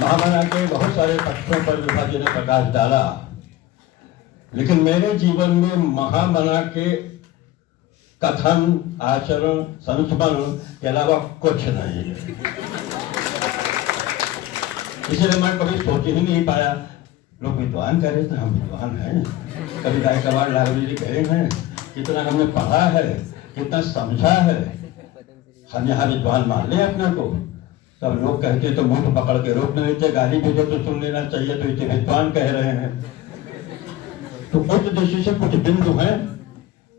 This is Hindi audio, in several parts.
महामना के बहुत सारे पक्षों पर विभा जी ने प्रकाश डाला, लेकिन मेरे जीवन में महामना के कथन, आचरण, संस्मरण के अलावा कुछ नहीं है। इसलिए मैं कभी सोच ही नहीं पाया। लोग विद्वान कह रहे थे, हम विद्वान हैं, कभी गाय कबाड़ लाइब्रेरी गए हैं, कितना हमने पढ़ा है, कितना समझा है, हम यहाँ विद्वान मान लें अपने को। सब लोग कहते तो मुंह पकड़ के रोक नहीं देते, गाली भी दे तो सुन लेना चाहिए, तो इसे विद्वान कह रहे हैं। तो उस दृष्टि से कुछ बिंदु हैं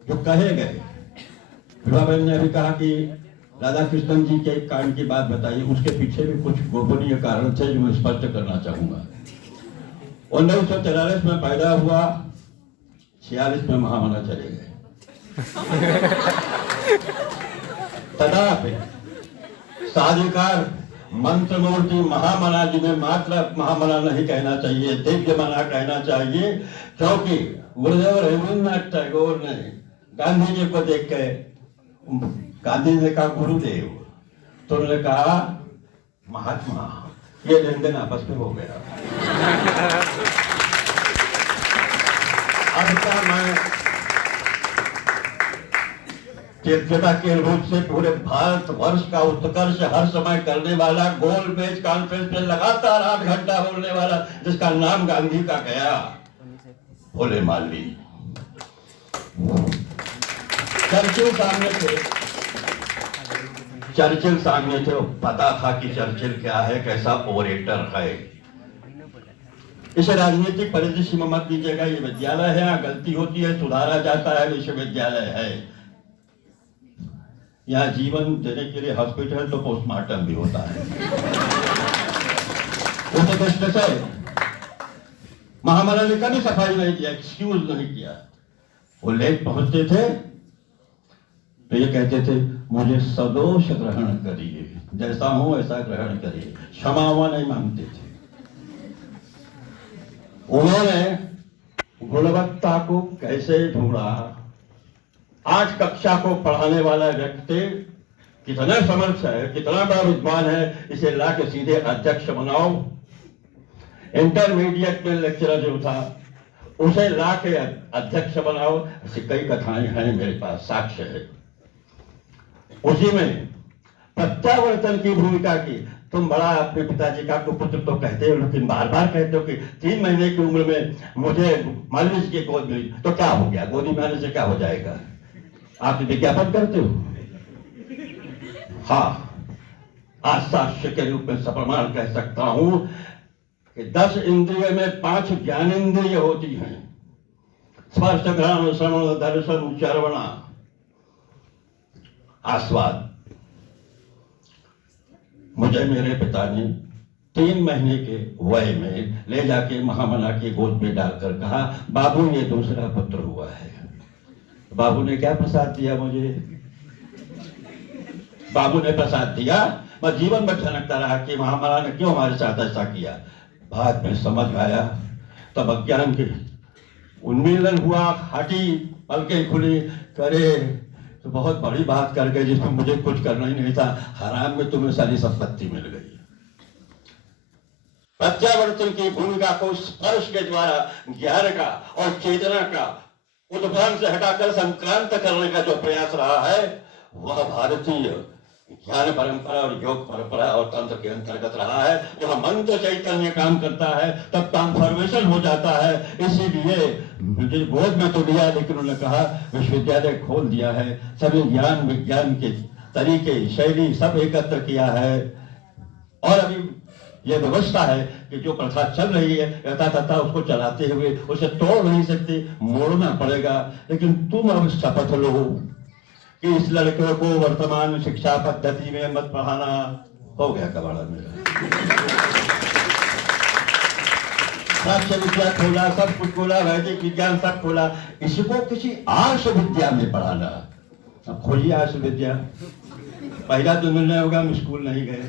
जो कहे गए। विभा बहन ने अभी कहा कि राधा कृष्णन जी के एक कांड की बात बताई, उसके पीछे भी कुछ गोपनीय कारण थे जो मैं स्पष्ट करना चाहूंगा। 1943 में पैदा हुआ, 46 में महामना चले गए। तदापि साधिकार मंत्र मूर्ति महामना जी में मात्र महामना नहीं कहना चाहिए, दिव्य मना कहना चाहिए, क्योंकि गुरुदेव रवींद्रनाथ टैगोर ने गांधी जी को देख के, गांधी ने कहा गुरुदेव, तो उन्होंने कहा महात्मा। ये लेन देन आपस में हो गया। अब क्या मैं तीर्थता के रूप से पूरे भारत वर्ष का उत्कर्ष हर समय करने वाला, गोल मेज कॉन्फ्रेंस में लगातार 8 घंटा बोलने वाला, जिसका नाम गांधी का गया, भोले माली। चर्चिल सामने थे, चर्चिल सामने थे, पता था कि चर्चिल क्या है, कैसा ओरेटर है। इस राजनीतिक परिदृश्य में मत दीजिएगा, ये विद्यालय है, यहाँ गलती होती है, सुधारा जाता है, विश्वविद्यालय है। यहाँ जीवन देने के लिए हॉस्पिटल तो पोस्टमार्टम भी होता है। उस दृष्टि से महामना ने कभी सफाई नहीं किया, एक्सक्यूज नहीं किया। वो लेट पहुंचते थे तो ये कहते थे, मुझे सदोष ग्रहण करिए, जैसा हूं वैसा ग्रहण करिए, क्षमा नहीं मांगते थे। उन्होंने गुणवत्ता को कैसे ढूंढा। 8 कक्षा को पढ़ाने वाला व्यक्ति कितना समर्थ है, कितना बड़ा विद्वान है, इसे ला के सीधे अध्यक्ष बनाओ। इंटरमीडिएट में लेक्चरर जो था, उसे ला के अध्यक्ष बनाओ। ऐसी कई कथाएं हैं मेरे पास, साक्ष्य है। उसी में प्रत्यावर्तन की भूमिका की। तुम बड़ा अपने पिताजी का कुपुत्र तो कहते हो, लेकिन बार बार कहते हो कि 3 महीने की उम्र में मुझे मालवीय की गोद मिली, तो क्या हो गया, गोदी में आने से क्या हो जाएगा? आप विज्ञापन करते हो। हाँ, आज साक्ष्य के रूप में सप्रमाण कह सकता हूं कि 10 इंद्रिय में 5 ज्ञानेंद्रिय होती हैं। स्पर्श, घ्राण, श्रवण, दर्शन, चर्वणा, आस्वाद। मुझे मेरे पिता ने 3 महीने के वय में ले जाके महामना की गोद में डालकर कहा, बाबू ये दूसरा पुत्र हुआ है। बाबू ने क्या प्रसाद दिया मुझे? बाबू ने प्रसाद दिया। मैं जीवन में झनकता रहा कि महामना ने क्यों हमारे साथ ऐसा किया। बाद में समझ आया, तब अज्ञान के उन्मीलन हुआ, हटी, पलकें खुली, करे तो बहुत बड़ी बात कर गए जिसमें मुझे कुछ करना ही नहीं था। हराम में तुम्हें सारी संपत्ति मिल गई। प्रत्यावर्तन की भूमिका को स्पर्श के द्वारा ज्ञान का और चेतना का उद्भ्रांत से हटाकर संक्रांत करने का जो प्रयास रहा है, वह भारतीय ज्ञान परंपरा और योग परंपरा और तंत्र के अंतर्गत रहा है। जहां मंत्र चैतन्य काम करता है तब ट्रांसफॉर्मेशन हो जाता है। इसीलिए मुझे गोद में तो दिया, लेकिन उन्होंने कहा विश्वविद्यालय खोल दिया है, सभी ज्ञान विज्ञान के तरीके शैली सब एकत्र किया है। और अभी यह व्यवस्था है कि जो प्रथा चल रही है यथा तथा उसको चलाते हुए उसे तोड़ नहीं सकते, मोड़ना पड़ेगा। लेकिन तुम अब शपथ लो कि इस लड़के को वर्तमान शिक्षा पद्धति में मत पढ़ाना। हो गया कबाड़ा मेरा। साक्ष्य विद्या खोला, सब कुछ खोला, वैदिक विज्ञान सब खोला, इसको किसी आर्ष विद्या में पढ़ाना। अब खोलिए आर्ष विद्या। पहला तो निर्णय होगा, हम स्कूल नहीं गए।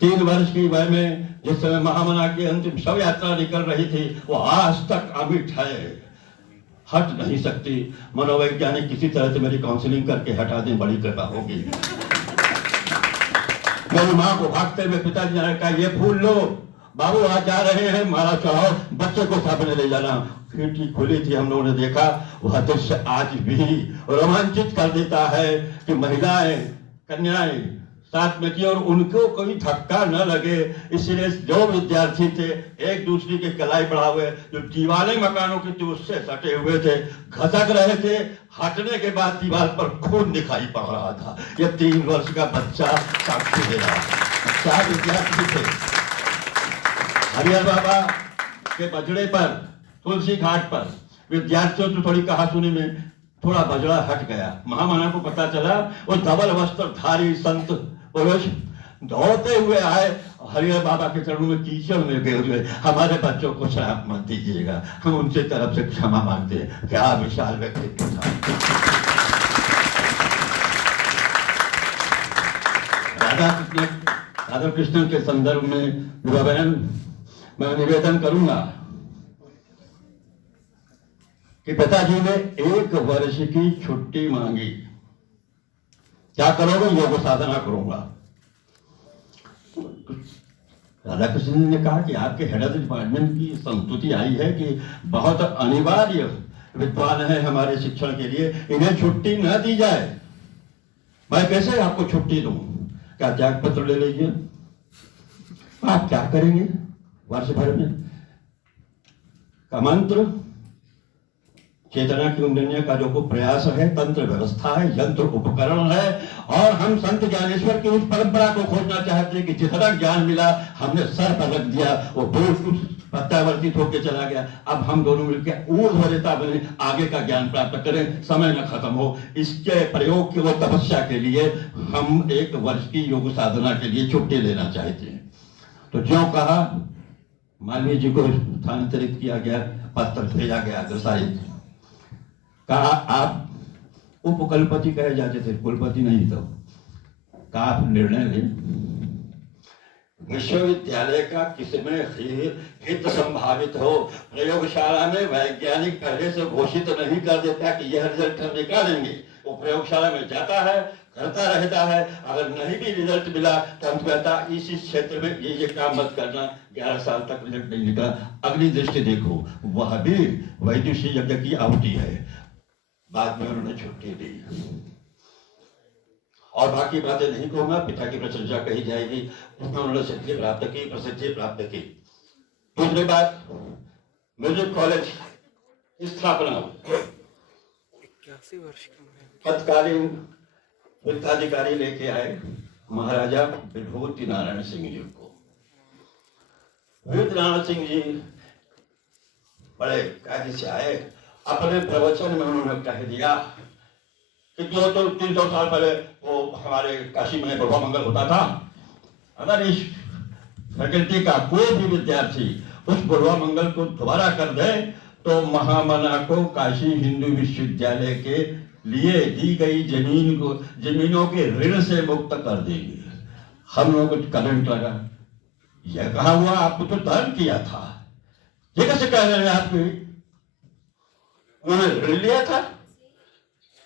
3 वर्ष की वय में जिस समय महामना की अंतिम शव यात्रा निकल रही थी, वो आज तक अमिट है, हट नहीं सकती। मनोवैज्ञानिक किसी तरह से मेरी काउंसलिंग करके हटा दें, बड़ी कृपा होगी। मेरी माँ को भागते हुए पिताजी ने कहा ये फूल लो बाबू, आज जा रहे हैं माला चढ़ाओ, बच्चे को सामने ले जाना। खिड़की खुली थी, हम लोगों ने देखा। वह दृश्य आज भी रोमांचित कर देता है कि महिलाएं कन्याएं साथ में थी और उनको कोई धक्का न लगे, इसलिए जो विद्यार्थी थे एक दूसरे के कलाई बढ़ावे, जो दीवारें मकानों की थी उससे सटे हुए थे, घसक रहे थे। हटने के बाद दीवार पर खून दिखाई पड़ रहा था। यह 3 वर्ष का बच्चा साक्षी दे रहा था। 4 विद्यार्थी थे। हरिहर बाबा के बजड़े पर, तुलसी घाट पर विद्यार्थियों तो थोड़ी कहासुनी में थोड़ा बजड़ा हट गया। महामना को पता चला, वो धवल वस्त्रधारी संत पुरुष दौड़ते हुए आए, हरिहर बाबा के चरणों में कीचड़ में गिर गए। हमारे बच्चों को श्राप मत दीजिएगा, हम उनसे तरफ से क्षमा मांगते हैं। क्या विशाल व्यक्तित्व था। राधा कृष्ण के संदर्भ में बहन मैं निवेदन करूंगा कि पिताजी ने 1 वर्ष की छुट्टी मांगी। क्या करोगे? योग साधना करूंगा। राधा कृष्ण ने कहा कि आपके हेड ऑफ डिपार्टमेंट की संस्तुति आई है कि बहुत अनिवार्य विद्वान है हमारे शिक्षण के लिए, इन्हें छुट्टी न दी जाए। मैं कैसे आपको छुट्टी दूं? क्या त्याग पत्र ले लीजिए। आप क्या करेंगे वर्ष भर में? का मंत्र चेतना की उन्नयन का जो प्रयास है, तंत्र व्यवस्था है, यंत्र उपकरण है, और हम संत ज्ञानेश्वर की उस परंपरा को खोजना चाहते हैं कि जितना ज्ञान मिला हमने सर पर रख दिया, वो दूर प्रत्यावर्तित होकर चला गया। अब हम दोनों मिलकर ऊर्ध्वरेता बने, आगे का ज्ञान प्राप्त करें, समय न खत्म हो। इसके प्रयोग की वो तपस्या के लिए हम 1 वर्ष की योग साधना के लिए छुट्टी लेना चाहते हैं। तो ज्यों कहा, मालवीय जी को स्थानांतरित किया गया, पत्र भेजा गया अग्रसारित। कहा आप उपकुलपति कहे जाते थे, कुलपति नहीं। तो कहा आप निर्णय लें, विश्वविद्यालय का किसमें हित संभावित हो। प्रयोगशाला में वैज्ञानिक पहले से घोषित नहीं कर देता कि यह रिजल्ट हम निकालेंगे। वो प्रयोगशाला में जाता है, करता रहता है, अगर नहीं भी रिजल्ट मिला तो हम कहता इस क्षेत्र में ये काम मत करना, 11 साल तक रिजल्ट नहीं निकला, अगली दृष्टि देखो। वह भी वैदुषी यज्ञ की अवधि है। बाद में उन्होंने छुट्टी दी। और बाकी बातें नहीं कहूंगा, पिता की प्रशंसा कही जाएगी। उसमें उन्होंने सिद्धि प्राप्त की, प्रसिद्धि प्राप्त की। दूसरी बात, म्यूजिक कॉलेज की स्थापना 81 वर्ष की उम्र। तत्कालीन वित्ताधिकारी लेके आए महाराजा विभूति नारायण सिंह जी को। विभूति नारायण सिंह जी बड़े कायदे से आए। अपने प्रवचन में उन्होंने कह दिया कि 200-300 साल पहले वो हमारे काशी में प्रभा मंगल होता था। अगर इस फैकल्टी का कोई भी विद्यार्थी उस प्रभा मंगल को दोबारा कर दे तो महामना को काशी हिंदू विश्वविद्यालय के लिए दी गई जमीनों के ऋण से मुक्त कर देंगे। हम लोगों को करंट लगा। यह कहा हुआ आपको तो दान किया था, ये कैसे कह रहे हैं आपके? उन्होंने ऋण लिया था।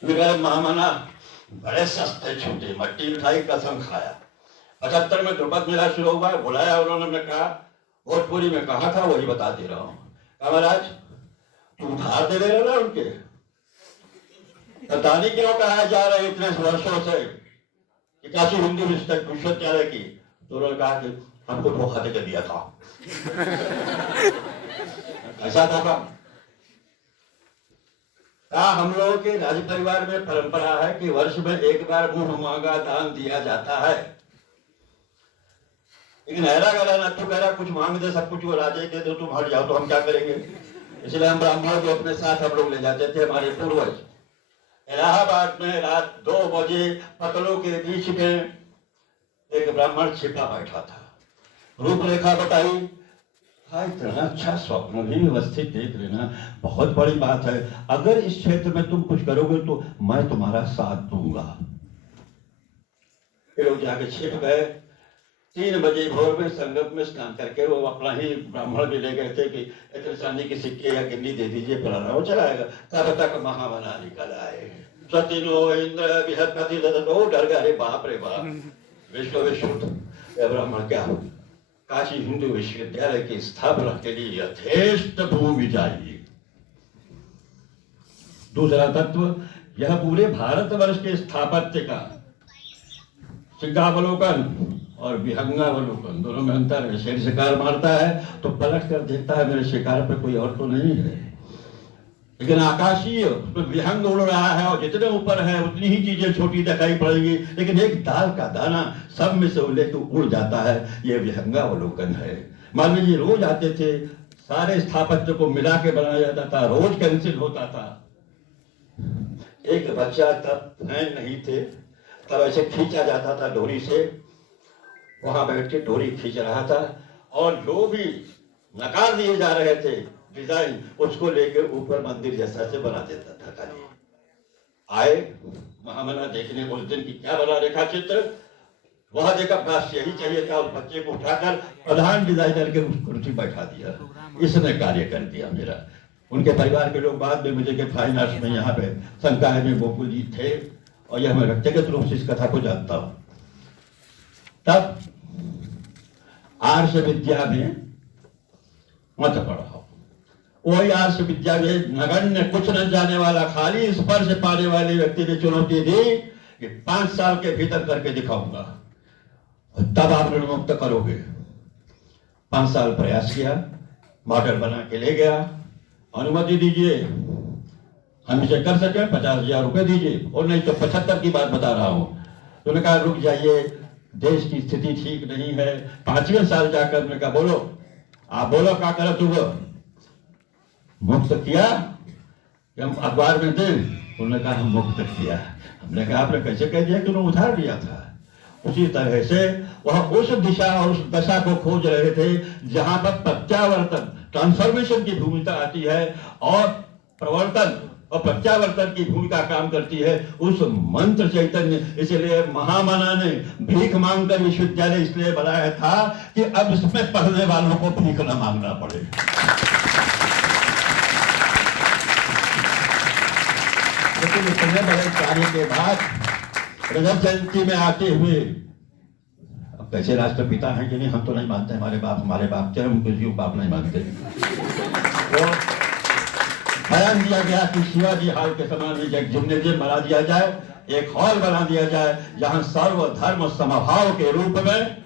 मेरा महामना बड़े सस्ते छूटे, मट्टी मिठाई कसम खाया। 75 में द्रुपद मेला शुरू हुआ, बुलाया उन्होंने, कहा भोजपुरी में कहा था वही बता दे रहा हूँ। महाराज तुम उधार दे रहे हो ना उनके, दानी क्यों कहा जा रहा है इतने वर्षों से कि काशी हिंदू विश्वविद्यालय की? तो उन्होंने कहा कि हमको धोखा देकर दिया था। ऐसा धोखा? हम लोगों के राज परिवार में परंपरा है कि वर्ष में 1 बार मुंह मांगा दान दिया जाता है। लेकिन ऐरा गला ना तो कह रहा कुछ मांग दे, सब कुछ वो राजे के दो, तुम हट जाओ तो हम क्या करेंगे? इसलिए हम ब्राह्मणों को अपने साथ हम लोग ले जाते थे। हमारे पूर्वज इलाहाबाद में रात 2 बजे पतलों के बीच में एक ब्राह्मण छिपा बैठा था, रूपरेखा बताई। इतना अच्छा स्वप्न भी व्यवस्थित देख लेना बहुत बड़ी बात है। अगर इस क्षेत्र में तुम कुछ करोगे तो मैं तुम्हारा साथ दूंगा। फिर लोग जाके छिप गए। 3 बजे भोर में संगम में स्नान करके वो अपना ही ब्राह्मण भी ले गए थे कि इतने चांदी के सिक्के या गिन्नी दे दीजिए, फलाना वो चलाएगा। तब तक महामना निकल आए। सतीनो इंद्र बृहस्पति दत्तो, डर गए, अरे बाप रे बाप, विश्वविश्रुत यह ब्राह्मण क्या हो, काशी हिंदू विश्वविद्यालय की स्थापना के लिए यथेष्ट भूमि चाहिए। दूसरा तत्व, यह पूरे भारतवर्ष के स्थापत्य का सिंहावलोकन और विहंगावलोकन दोनों में अंतर है। शेर शिकार मारता है तो पलट कर देखता है मेरे शिकार पे कोई और तो नहीं है, लेकिन आकाशीय उसमें विहंग उड़ रहा है और जितने ऊपर है उतनी ही चीजें छोटी दिखाई पड़ेगी, लेकिन एक दाल का दाना सब में से लेकर उड़ जाता है, ये विहंगावलोकन है। मान लीजिए रोज आते थे, सारे स्थापत्य को मिला के बनाया जाता था, रोज कैंसिल होता था। एक बच्चा, तब फैन नहीं थे, तब ऐसे खींचा जाता था डोरी से, वहां बैठ के डोरी खींच रहा था और जो भी नकार दिए जा रहे थे डिजाइन, उसको लेकर ऊपर मंदिर जैसा से बना देता था। खाली आए महामना देखने उस दिन की क्या बना रेखा चित्र, वह देखा बस यही चाहिए था, उस बच्चे को उठाकर प्रधान डिजाइनर के उस कुर्सी बैठा दिया। इसने कार्य कर दिया मेरा। उनके परिवार के लोग बाद में मुझे के फाइन आर्ट्स में यहाँ पे संकाय में गोकुल जी थे और यह मैं व्यक्तिगत रूप से इस कथा को जानता हूं। तब आर्ष विद्या में मत पढ़ाओ, वही आर्ष विद्या में नगण्य कुछ न जाने वाला खाली स्पर्श पाने वाले व्यक्ति ने चुनौती दी कि 5 साल के भीतर करके दिखाऊंगा और तब आप ऋणमुक्त करोगे। 5 साल प्रयास किया, मॉडल बना के ले गया, अनुमति दीजिए, हम इसे कर सके 50,000 रुपए दीजिए, और नहीं तो 75 की बात बता रहा हूं। तो उन्होंने कहा रुक जाइए, देश की स्थिति ठीक नहीं है। 5वें साल जाकर उन्होंने कहा बोलो, आप बोलो क्या करो तुम, मुक्त किया कि हम अखबार में थे? उन्होंने कहा हम मुक्त किया। हमने कहा आपने कैसे कह दिया कि उन्होंने उधार लिया था? उसी तरह से वह उस दिशा और उस दशा को खोज रहे थे जहां पर प्रत्यावर्तन, ट्रांसफॉर्मेशन की भूमिका आती है और प्रवर्तन और प्रत्यावर्तन की भूमिका काम करती है उस मंत्र चैतन्य। इसलिए महामना ने भीख मांगकर विश्वविद्यालय इसलिए बनाया था कि अब इसमें पढ़ने वालों को भीख न मांगना पड़े। लेकिन इतने बड़े कार्य के बाद रजत जयंती में आते हुए, अब कैसे राष्ट्रपिता हैं कि नहीं हम तो नहीं मानते, हमारे बाप थे, हम किसी को बाप नहीं मानते। तो बयान दिया गया कि शिवाजी हॉल के समान एक जिम्नेजियम बना दिया जाए, एक हॉल बना दिया जाए जहां सर्वधर्म समभाव के रूप में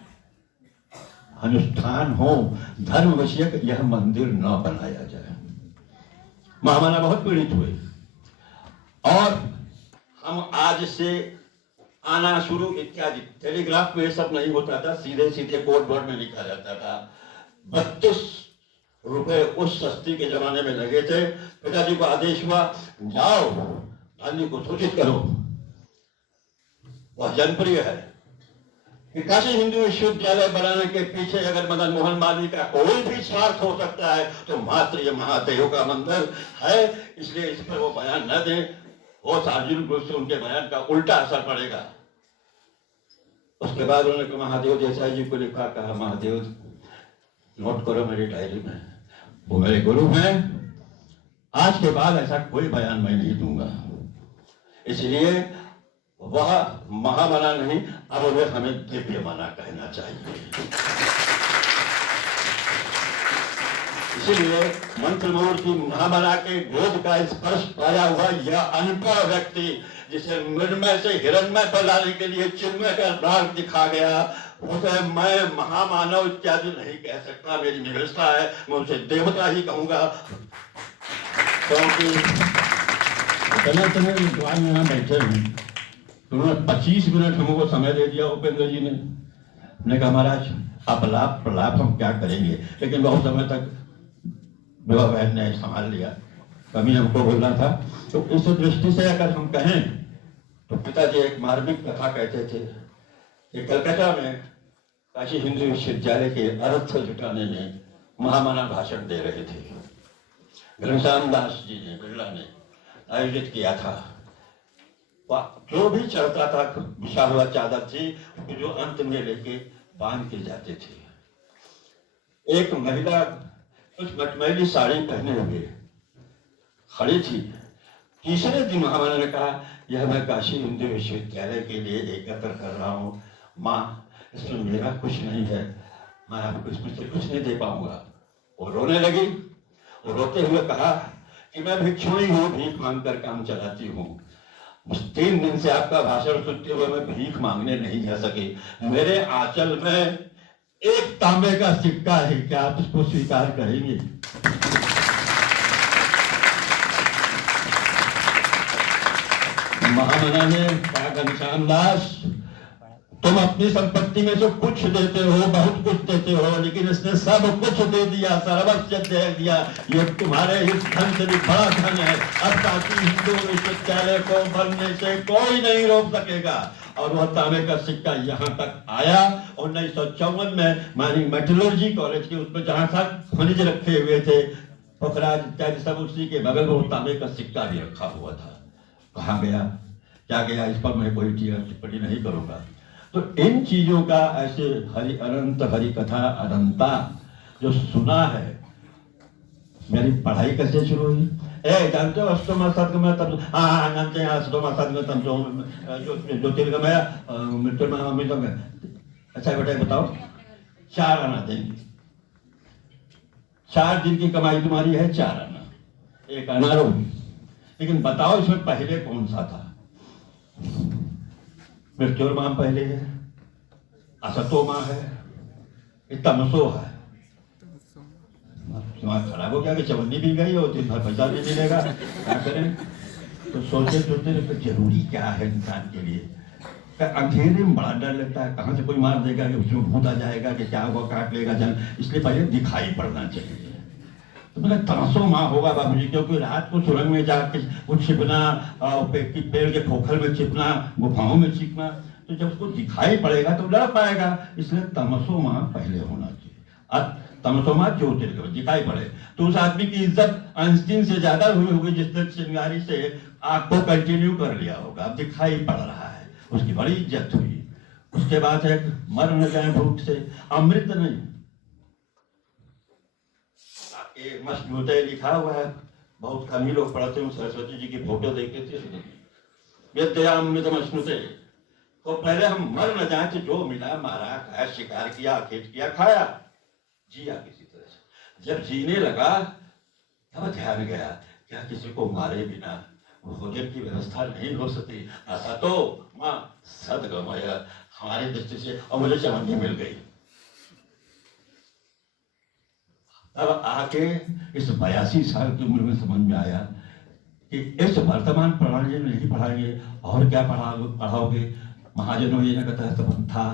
अनुष्ठान हो, धर्म विषयक यह मंदिर न बनाया जाए। महामना बहुत पीड़ित हुए और हम आज से आना शुरू इत्यादि, टेलीग्राफ में सब नहीं होता था, सीधे सीधे कोड बोर्ड में लिखा जाता था। 32 रुपए उस सस्ती के जमाने में लगे थे। पिताजी को आदेश हुआ जाओ गांधी को सूचित करो, वह जनप्रिय है कि काशी हिंदू विश्वविद्यालय बनाने के पीछे अगर मदन मोहन मालवीय का कोई भी स्वार्थ हो सकता है तो मात्र ये महादेव का मंदिर है, इसलिए इस पर वो बयान न दें, वो सार्वजनिक रूप से उनके बयान का उल्टा असर पड़ेगा। उसके बाद उन्होंने महादेव देसाई जी को लिखा, कहा महादेव नोट करो मेरी डायरी में, वो मेरे गुरु हैं, आज के बाद ऐसा कोई बयान मैं नहीं दूंगा। इसलिए वह महामना नहीं, अब उन्हें हमें दिव्य मना कहना चाहिए। इसलिए मंत्रमूर्ति महामना के गोद का स्पर्श पाया हुआ यह अनपढ़ व्यक्ति, जिसे मृण्मय से हिरण्मय पर लाने के लिए चिन्मय का मार्ग दिखा गया, उसे मैं महामानव इत्यादि नहीं कह सकता, मेरी निरस्ता है, मैं उसे देवता ही कहूंगा। क्योंकि इतने विद्वान यहाँ बैठे हैं, उन्होंने 25 मिनट हमको समय दे दिया उपेंद्र जी ने कहा महाराज अपलाप प्रलाप हम क्या करेंगे, लेकिन बहुत समय तक विवाह बहन ने संभाल लिया, कभी हमको बोलना था। तो इस दृष्टि से अगर हम कहें तो पिताजी एक मार्मिक कथा कहते थे कि कलकत्ता में काशी हिंदू विश्वविद्यालय के अर्थ जुटाने में महामना भाषण दे रहे थे। घनश्याम दास जी ने, बिरला ने आयोजित किया था। जो भी चढ़ता था विशाल हुआ चादर थी जो अंत में लेके बांध के जाते थे। एक महिला कुछ मटमैली साड़ी पहने हुए खड़ी थी। तीसरे दिन महामना ने कहा यह मैं काशी हिंदू विश्वविद्यालय के लिए एकत्र कर रहा हूँ, माँ इसमें मेरा कुछ नहीं है, मैं आपको इसमें से कुछ नहीं दे पाऊंगा। वो रोने लगी। वो रोते हुए कहा कि मैं भिक्षुणी हूँ, भीख मांग कर काम चलाती हूँ। 3 दिन से आपका भाषण सुनते हुए मैं भीख मांगने नहीं जा सकी। मेरे आंचल में एक तांबे का सिक्का है, क्या आप इसको स्वीकार करेंगे? महामना ने कहा, घनश्याम दास, तुम अपनी संपत्ति में से कुछ देते हो, बहुत कुछ देते हो, लेकिन इसने सब कुछ दे दिया, सर्वस्व दे दिया। ये तुम्हारे इस धन से भी बड़ा धन है। अब काशी हिंदू विश्वविद्यालय को बनने से कोई नहीं रोक सकेगा। और वह तांबे का सिक्का यहाँ तक आया। 1954 में मानी मेटलर्जी कॉलेज के उसमें जहाँ तक खनिज रखे हुए थे, पोखराज इत्यादि सब, उसी के बगल में वो तांबे का सिक्का भी रखा हुआ था। कहाँ गया, क्या गया, इस पर मैं कोई टिप्पणी नहीं करूंगा। तो इन चीजों का ऐसे हरि अनंत हरि कथा अनंता जो सुना है। मेरी पढ़ाई कैसे शुरू हुई? जानते हो अष्टमा सदगमय तंत्र? हाँ जानते हैं, अष्टमा सदगमय तंत्र जो ज्योतिर्गमय मृत्युर्गमय। अच्छा बेटा बताओ, 4 आना देंगे। 4 दिन की कमाई तुम्हारी है, 4 आना, 1 आना रोगी। लेकिन बताओ इसमें पहले कौन सा था? मृत्युर्माम पहले है, असतो माँ है, तमसो है। दिमाग खराब हो गया कि चवन्नी भी गई और दिन भर पैसा भी मिलेगा, क्या करें? तो सोचते सोचते जरूरी क्या है इंसान के लिए? अंधेरे में बड़ा डर लगता है, कहाँ से कोई मार देगा, कि उसमें भूत आ जाएगा, कि क्या हुआ, काट लेगा जान। इसलिए पहले दिखाई पड़ना चाहिए। तो मैंने तमसो माँ होगा बाबूजी, क्योंकि रात को सुरंग में जाके वो छिपना, पेड़ के खोखल में छिपना, गुफाओं में छिपना, तो जब उसको दिखाई पड़ेगा तो लड़ पाएगा। इसलिए तमसो माँ पहले होना चाहिए। अब तमसो माँ ज्योतिर्गमय दिखाई पड़े तो उस आदमी की इज्जत आइंस्टीन से ज्यादा हुई होगी, जिसने चिंगारी से आग को कंटिन्यू कर लिया होगा। अब दिखाई पड़ रहा है, उसकी बड़ी इज्जत हुई। उसके बाद है मर न जाए भूख से, अमृत नहीं। ये मस्मृते लिखा हुआ है, बहुत कम ही लोग पढ़ते हैं। सरस्वती जी की फोटो देखते थे, विद्यामृतमश्नुते। तो पहले हम मर न जाए तो जो मिला मारा, खाया, शिकार किया, खेत किया, खाया, जिया किसी तरह से। जब जीने लगा तब ध्यान गया, क्या किसी को मारे बिना भोजन की व्यवस्था नहीं हो सकती? ऐसा तो माँ सदगमय हमारी दृष्टि से, और मुझे चवन्नी मिल गई। अब आके इस 82 साल की उम्र में समझ में आया कि इस वर्तमान प्रणाली में नहीं पढ़ाएंगे और क्या पढ़ाओगे? महाजनों ये न कहता है था,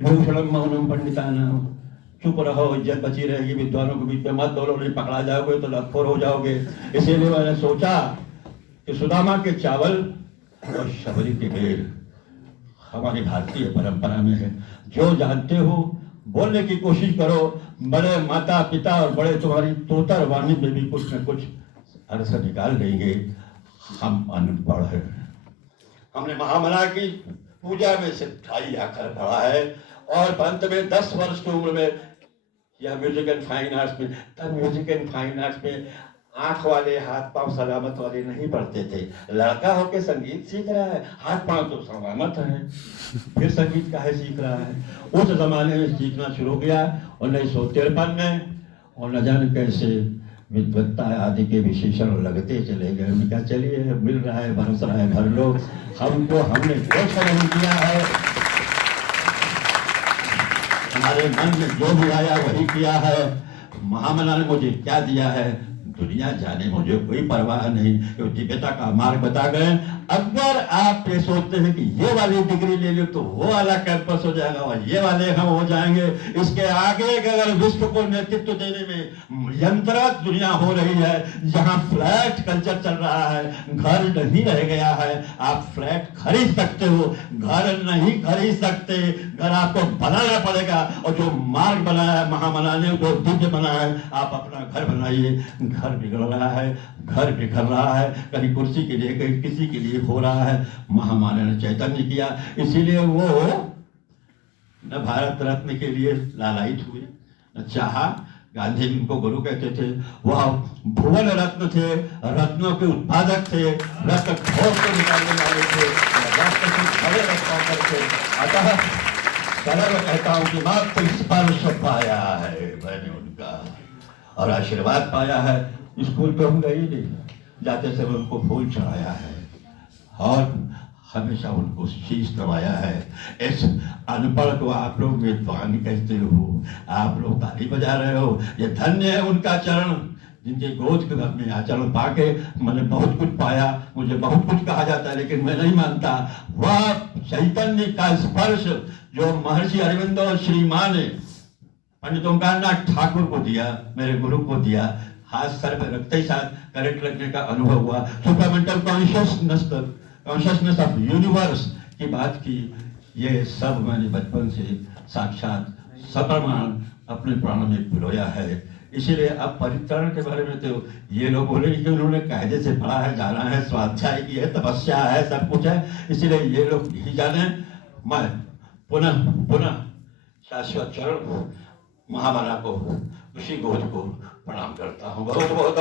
मौनम पंडितानाम, चुप रहो, इज्जत बची रहेगी, विद्वानों के बीच में मत बोलो, नहीं पकड़ा जाओगे तो लतखोर हो जाओगे। इसीलिए मैंने सोचा कि सुदामा के चावल और शबरी के बेल हमारी भारतीय परंपरा में है। जो जानते हो बोलने की कोशिश करो। बड़े माता पिता और बड़े तुम्हारी तोतर वाणी में भी कुछ न कुछ अर्थ निकाल लेंगे। हम अनपढ़ हैं। हमने महामना की पूजा में सिद्धाई आकर पढ़ा है, और अंत में 10 वर्ष की उम्र में या म्यूजिक एंड फाइन आर्ट्स में, तब म्यूजिक एंड फाइन आर्ट्स में आंख वाले हाथ पांव सलामत वाले नहीं पढ़ते थे। लड़का होके संगीत सीख रहा है, हाथ पांव तो सलामत है, फिर संगीत काहे सीख रहा है? उस जमाने में सीखना शुरू किया 1953 में, और न जाने कैसे विद्वत्ता आदि के विशेषण लगते चले गए। उनका चलिए मिल रहा है, बरस रहा है, भर लो। हमको हमने कुछ नहीं किया है, हमारे मन में जो भी आया वही किया है। महामना ने मुझे क्या दिया है दुनिया जाने, मुझे कोई परवाह नहीं। क्योंकि दिव्यता का मार्ग बता गए। अगर आप ये सोचते हैं कि ये वाली डिग्री ले लो तो वो वाला कैंपस हो जाएगा और ये वाले हम हो जाएंगे, इसके आगे अगर विश्व को नेतृत्व देने में यंत्रवत दुनिया हो रही है, जहां फ्लैट कल्चर चल रहा है, घर नहीं रह गया है। आप फ्लैट खरीद सकते हो, घर नहीं खरीद सकते, घर आपको बनाना पड़ेगा। और जो मार्ग बनाया है महामना ने, जो दिव्य बनाया है, आप अपना घर बनाइए। घर बिगड़ रहा है, घर बिखर रहा है, कहीं कुर्सी के लिए कहीं किसी के लिए हो रहा है। महामानव ने चैतन्य किया, इसीलिए वो न भारत रत्न के लिए लालायित हुए, न चाहा गांधी उनको गुरु कहते थे। वह भुवन रत्न थे, रत्नों के उत्पादक थे, रत्न खोज को निकालने वाले थे, रत्न से खड़े रखा करते। अतः सरल कहता हूं कि मात्र स्पर्श पाया है मैंने उनका और आशीर्वाद पाया है। स्कूल तो हम गए ही नहीं, जाते समय उनको फूल चढ़ाया है और हमेशा उनको शीश नवाया है। इस अनपढ़ को आप लोग विद्वान कहते हो, आप लोग ताली बजा रहे हो, ये धन्य है उनका चरण जिनके गोद के घर में आचरण पाके मैंने बहुत कुछ पाया। मुझे बहुत कुछ कहा जाता है लेकिन मैं नहीं मानता। वह चैतन्य का स्पर्श जो महर्षि अरविंद और श्री मां ने पंडित ओंकारनाथ ठाकुर को दिया, मेरे गुरु को दिया, हाथ सर पे रखते ही साथ करंट लगने का अनुभव हुआ। सुपरमेंटल कॉन्शियसनेस ऑफ यूनिवर्स की बात की, ये सब मैंने बचपन से साक्षात सप्रमाण अपने प्राणों में पिरोया है। इसीलिए अब परित्राण के बारे में तो ये लोग बोले कि उन्होंने कायदे से पढ़ा है, जाना है, स्वाध्याय की है, तपस्या है, सब कुछ है, इसलिए ये लोग ही जाने। मैं पुनः पुनः शाश्वत चरण महामारा को, उसी गोद को प्रणाम करता हूँ। बहुत बहुत